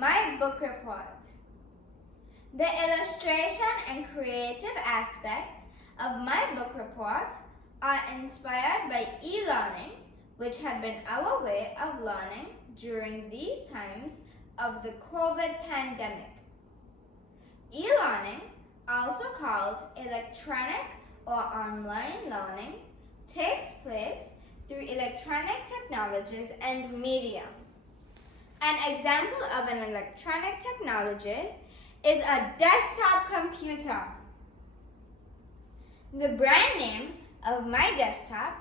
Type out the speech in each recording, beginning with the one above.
my book report. The illustration and creative aspect of my book report are inspired by e-learning, which had been our way of learning during these times of the COVID pandemic. E-learning, also called electronic or online learning, takes place through electronic technologies and media. An example of an electronic technology is a desktop computer. The brand name of my desktop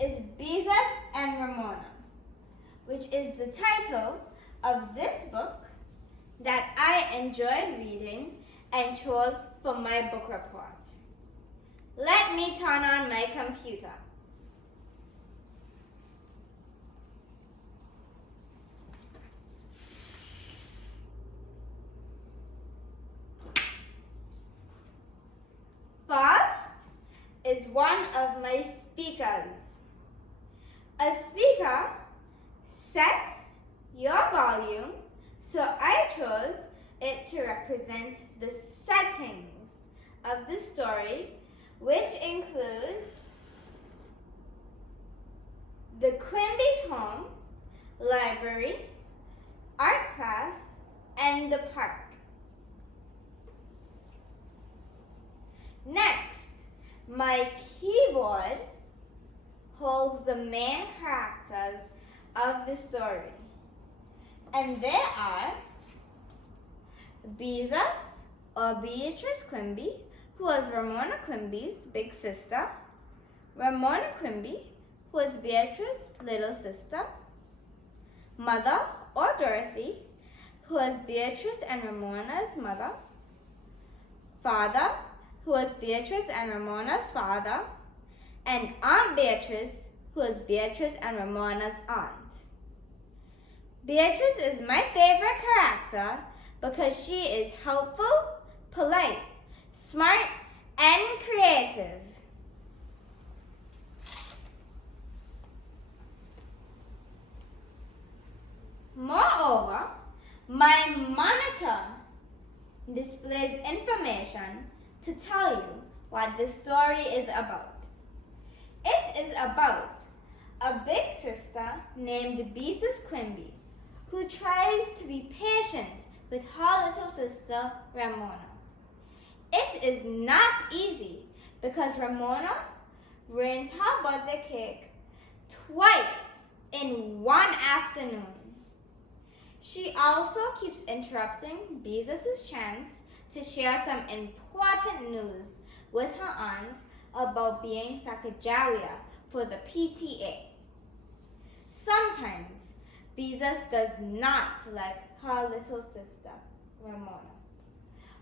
is Beezus and Ramona, which is the title of this book that I enjoyed reading and chose for my book report. Let me turn on my computer. First is one of my speakers. A speaker sets your volume, so I chose it to represent the settings of the story, which includes the Quimby's home, library, art class, and the park. Next, my keyboard holds the main characters of the story. And they are Beezus, or Beatrice Quimby, who was Ramona Quimby's big sister. Ramona Quimby, who was Beatrice's little sister. Mother, or Dorothy, who was Beatrice and Ramona's mother. Father, who was Beatrice and Ramona's father. And Aunt Beatrice, who was Beatrice and Ramona's aunt. Beatrice is my favorite character because she is helpful, polite, smart, and creative. Moreover, my monitor displays information to tell you what the story is about. It is about a big sister named Beezus Quimby, who tries to be patient with her little sister, Ramona. It is not easy because Ramona ruins her birthday cake twice in one afternoon. She also keeps interrupting Beezus' chance to share some important news with her aunt about being Sacagawea for the PTA. Sometimes Beezus does not like her little sister, Ramona.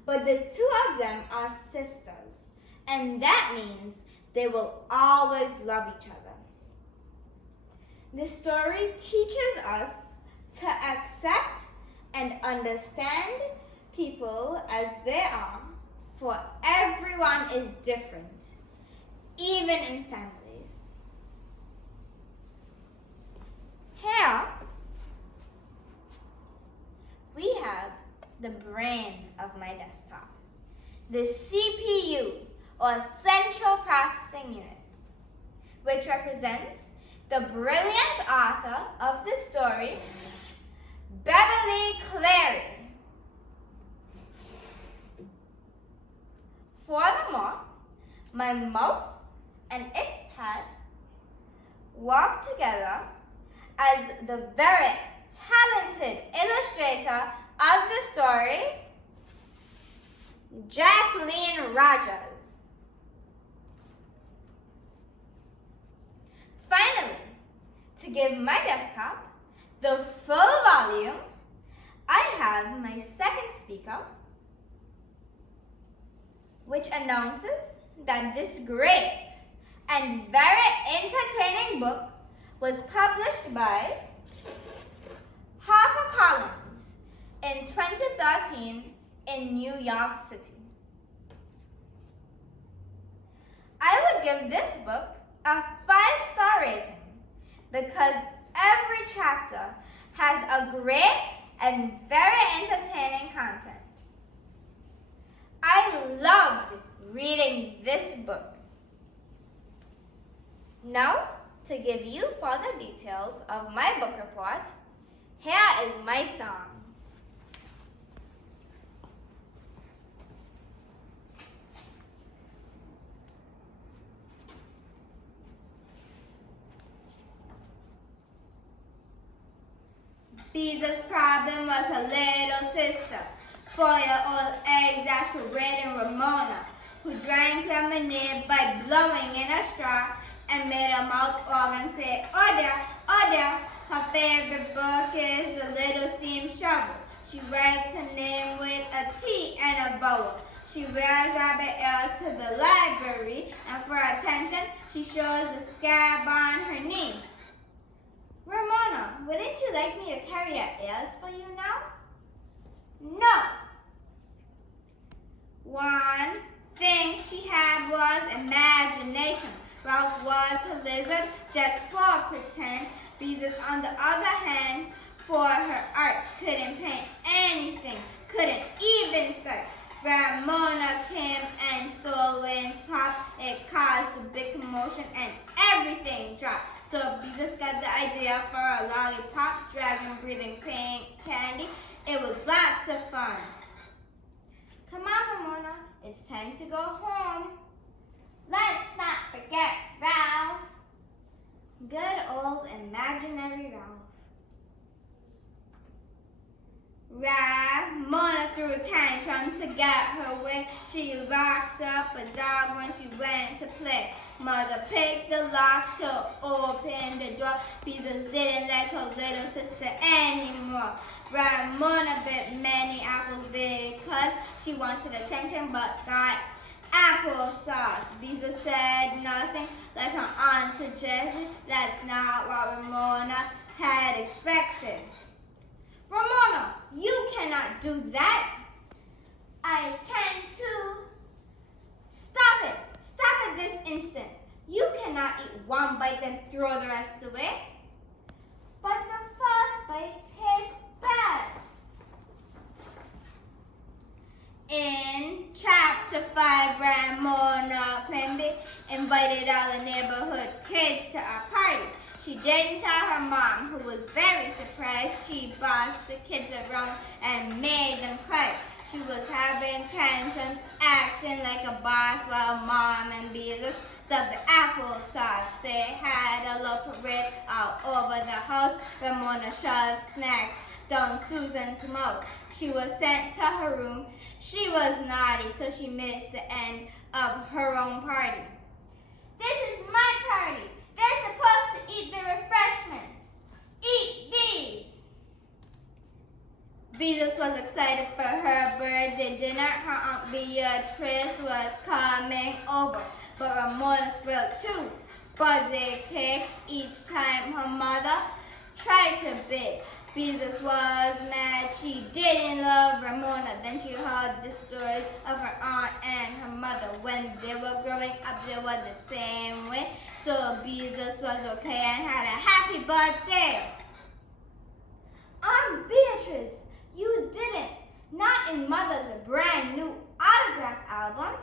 But the two of them are sisters, and that means they will always love each other. The story teaches us to accept and understand people as they are, for everyone is different, even in families. Here, we have the brain of my desktop, the CPU, or Central Processing Unit, which represents the brilliant author of the story, Beverly Cleary. Furthermore, my mouse and its pad work together as the very talented illustrator of the story, Jacqueline Rogers. Finally, to give my desktop the full volume, I have my second speaker, which announces that this great and very entertaining book was published by HarperCollins in 2013 in New York City. I would give this book a 5-star rating because every chapter has a great and very entertaining content. I loved reading this book. Now, to give you further details of my book report, here is my song. Beezus' problem was her little sister, 4-year-old exasperating Ramona, who drank lemonade by blowing in a straw and made her mouth organ say, "Oh dear, oh dear." Her favorite book is The Little Steam Shovel. She writes her name with a T and a vowel. She wears rabbit ears to the library, and for attention, she shows the scab on her knee. Ramona, wouldn't you like me to carry your ears for you now? No. One thing she had was imagination. Ralph was a lizard, just for pretend. Beezus, on the other hand, for her art, couldn't paint anything, couldn't even start. Ramona came and stole Wayne's pop. It caused a big commotion and everything dropped. So Beezus got the idea for a lollipop, dragon-breathing candy. It was lots of fun. Come on, Ramona, it's time to go home. Let's not forget Ralph. Good old imaginary Ralph. Ramona threw tantrums to get her way. She locked up a dog when she went to play. Mother picked the lock to open the door. Beezus didn't like her little sister anymore. Ramona bit many apples because she wanted attention but got applesauce. Beezus said nothing like her aunt suggested. That's not what Ramona had expected. Ramona, you cannot do that. I can too. Stop it. Stop it this instant. You cannot eat one bite and throw the rest away. But the first bite tastes best. In Chapter 5, Ramona Quimby invited all the neighborhood kids to our party. She didn't tell her mom, who was very surprised. She bossed the kids around and made them cry. She was having tantrums, acting like a boss while Mom and Beezus served the applesauce. They had a little parade all over the house. Ramona shoved snacks down Susan's mouth. She was sent to her room. She was naughty, so she missed the end of her own party. This is my party. They're supposed to eat the refreshments. Eat these. Beezus was excited for her birthday dinner. Her Aunt Beatrice was coming over, but Ramona spoiled 2 birthday cakes each time her mother tried to bake. Beezus was mad. She didn't love Ramona. Then she heard the stories of her aunt and her mother. When they were growing up, they were the same way. So Beezus was okay and had a happy birthday. Aunt Beatrice, you didn't. Not in Mother's brand new autograph album.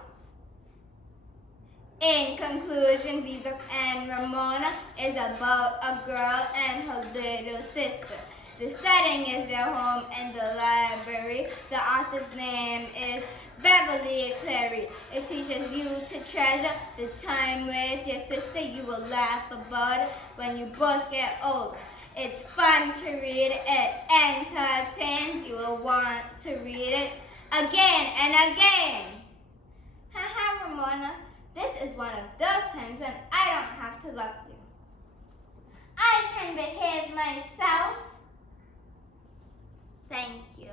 In conclusion, Beezus and Ramona is about a girl and her little sister. The setting is their home and the library. The author's name is Beverly Cleary. It teaches you to treasure the time with your sister. You will laugh about it when you both get older. It's fun to read. It entertains. You will want to read it again and again. Haha, Ramona, this is one of those times when I don't have to love you. I can behave myself. Thank you.